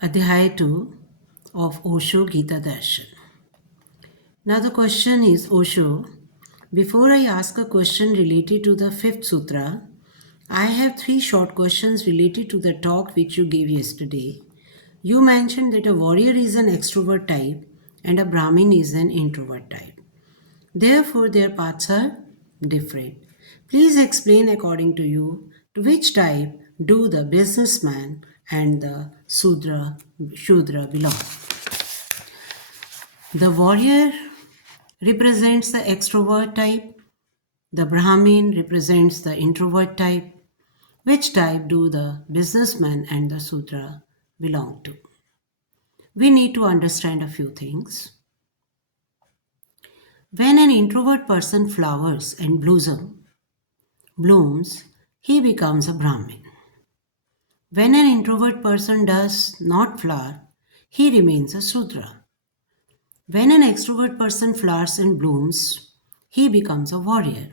Adhyay 2 of Osho Gita Darshan. Now the question is Osho, before I ask a question related to the fifth sutra, I have three short questions related to the talk which you gave yesterday. You mentioned that a warrior is an extrovert type and a Brahmin is an introvert type. Therefore, their paths are different. Please explain according to you to which type do the businessman and the Shudra belong. The warrior represents the extrovert type, the Brahmin represents the introvert type. Which type do the businessman and the Sudra belong to? We need to understand a few things. When an introvert person flowers and blooms, he becomes a Brahmin. When an introvert person does not flower, he remains a Sudra. When an extrovert person flowers and blooms, he becomes a warrior.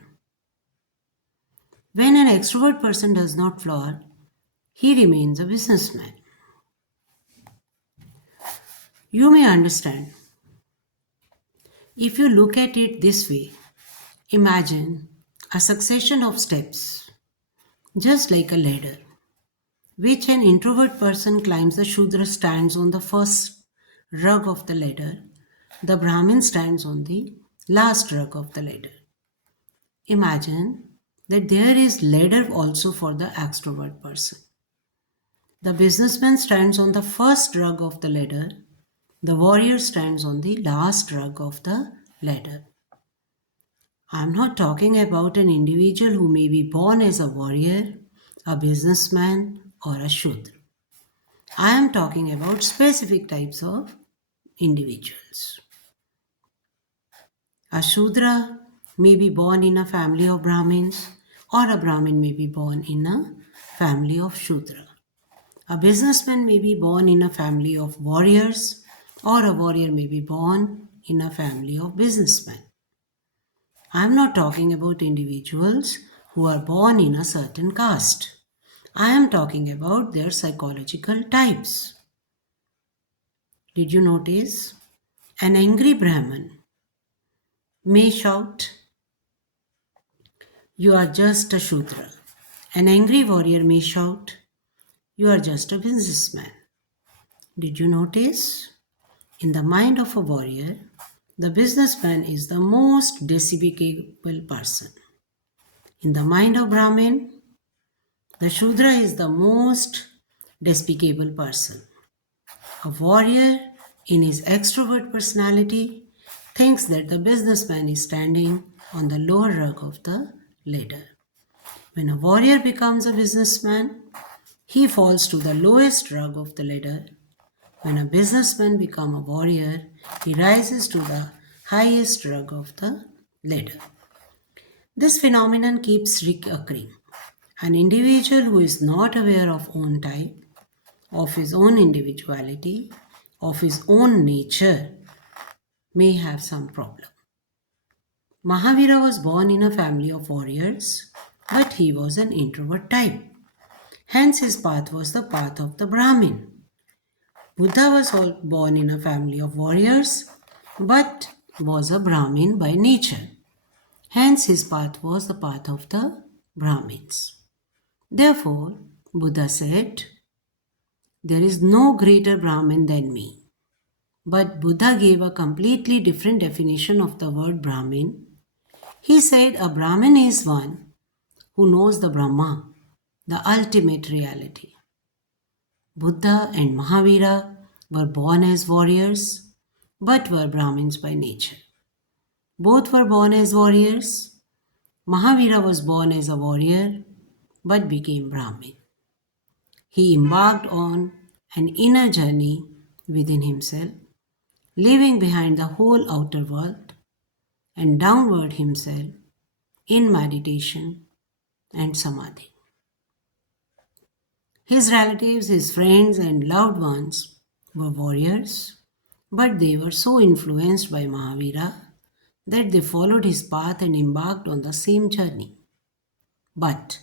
When an extrovert person does not flower, he remains a businessman. You may understand. If you look at it this way, imagine a succession of steps, just like a ladder, which an introvert person climbs. The Shudra stands on the first rung of the ladder, the Brahmin stands on the last rung of the ladder. Imagine that there is ladder also for the extrovert person. The businessman stands on the first rung of the ladder. The warrior stands on the last rung of the ladder. I am not talking about an individual who may be born as a warrior, a businessman, or a Shudra. I am talking about specific types of individuals. A Shudra may be born in a family of Brahmins, or a Brahmin may be born in a family of Shudra. A businessman may be born in a family of warriors, or a warrior may be born in a family of businessmen. I am not talking about individuals who are born in a certain caste. I am talking about their psychological types. Did you notice? An angry Brahmin may shout, "You are just a Shudra." An angry warrior may shout, "You are just a businessman." Did you notice? In the mind of a warrior, the businessman is the most despicable person. In the mind of Brahmin, the Shudra is the most despicable person. A warrior, in his extrovert personality, thinks that the businessman is standing on the lower rung of the ladder. When a warrior becomes a businessman, he falls to the lowest rung of the ladder. When a businessman becomes a warrior, he rises to the highest rung of the ladder. This phenomenon keeps recurring. An individual who is not aware of own type, of his own individuality, of his own nature, may have some problem. Mahavira was born in a family of warriors, but he was an introvert type. Hence, his path was the path of the Brahmin. Buddha was born in a family of warriors, but was a Brahmin by nature. Hence, his path was the path of the Brahmins. Therefore, Buddha said, "There is no greater Brahmin than me." But Buddha gave a completely different definition of the word Brahmin. He said a Brahmin is one who knows the Brahma, the ultimate reality. Buddha and Mahavira were born as warriors, but were Brahmins by nature. Both were born as warriors. Mahavira was born as a warrior, but became Brahmin. He embarked on an inner journey within himself, leaving behind the whole outer world and downward himself in meditation and samadhi. His relatives, his friends, and loved ones were warriors, but they were so influenced by Mahavira that they followed his path and embarked on the same journey. But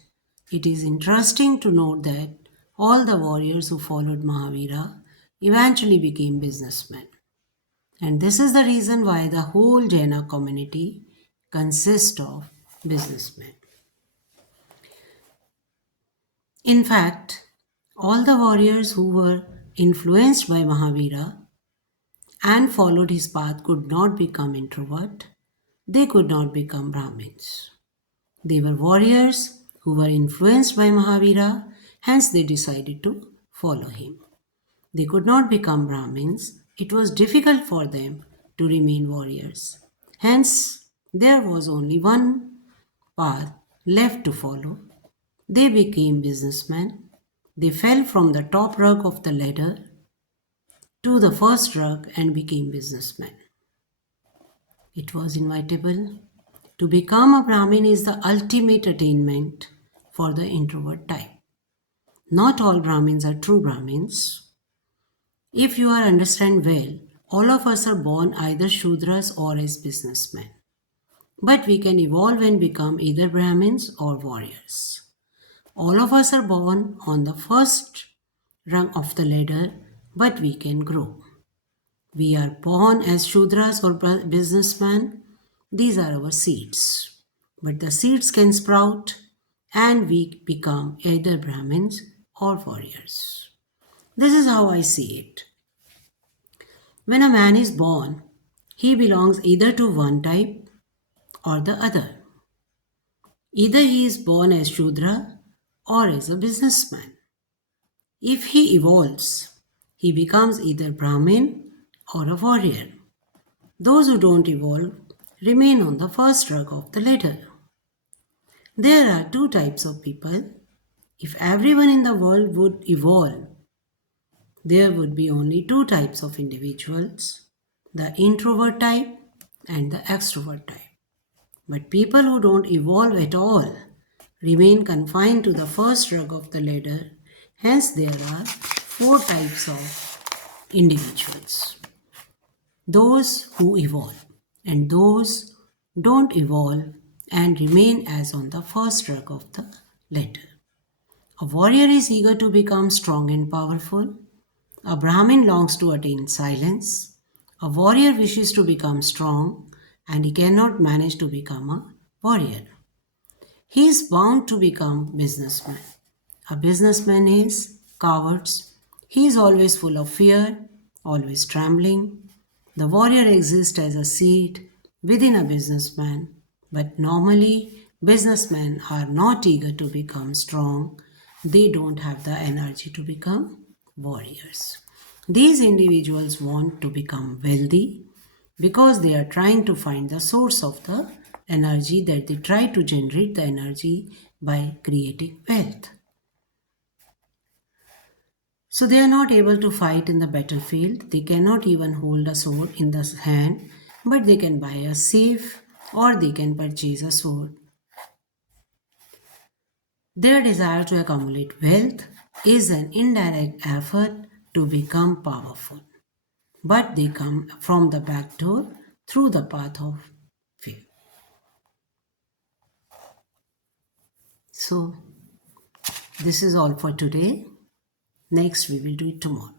it is interesting to note that all the warriors who followed Mahavira eventually became businessmen. And this is the reason why the whole Jaina community consists of businessmen. In fact, all the warriors who were influenced by Mahavira and followed his path could not become introvert. They could not become Brahmins. They were warriors who were influenced by Mahavira, hence they decided to follow him. They could not become Brahmins. It was difficult for them to remain warriors. Hence, there was only one path left to follow. They became businessmen. They fell from the top rung of the ladder to the first rung and became businessmen. It was inevitable. To become a Brahmin is the ultimate attainment for the introvert type. Not all Brahmins are true Brahmins. If you are understand well, all of us are born either Shudras or as businessmen. But we can evolve and become either Brahmins or warriors. All of us are born on the first rung of the ladder, but we can grow. We are born as Shudras or businessmen. These are our seeds. But the seeds can sprout and we become either Brahmins or warriors. This is how I see it. When a man is born, he belongs either to one type or the other. Either he is born as Shudra or as a businessman. If he evolves, he becomes either Brahmin or a warrior. Those who don't evolve remain on the first rung of the ladder. There are two types of people. If everyone in the world would evolve, there would be only two types of individuals, the introvert type and the extrovert type. But people who don't evolve at all remain confined to the first rung of the ladder. Hence, there are four types of individuals: those who evolve, and those don't evolve and remain as on the first rung of the ladder. A warrior is eager to become strong and powerful. A Brahmin longs to attain silence. A warrior wishes to become strong and he cannot manage to become a warrior. He is bound to become businessman. A businessman is cowards. He is always full of fear, always trembling. The warrior exists as a seed within a businessman, but normally businessmen are not eager to become strong. They don't have the energy to become warriors. These individuals want to become wealthy because they are trying to find the source of the energy that they try to generate the energy by creating wealth. So they are not able to fight in the battlefield. They cannot even hold a sword in the hand, but they can buy a safe or they can purchase a sword. Their desire to accumulate wealth is an indirect effort to become powerful, but they come from the back door through the path of fear. So, this is all for today. Next, we will do it tomorrow.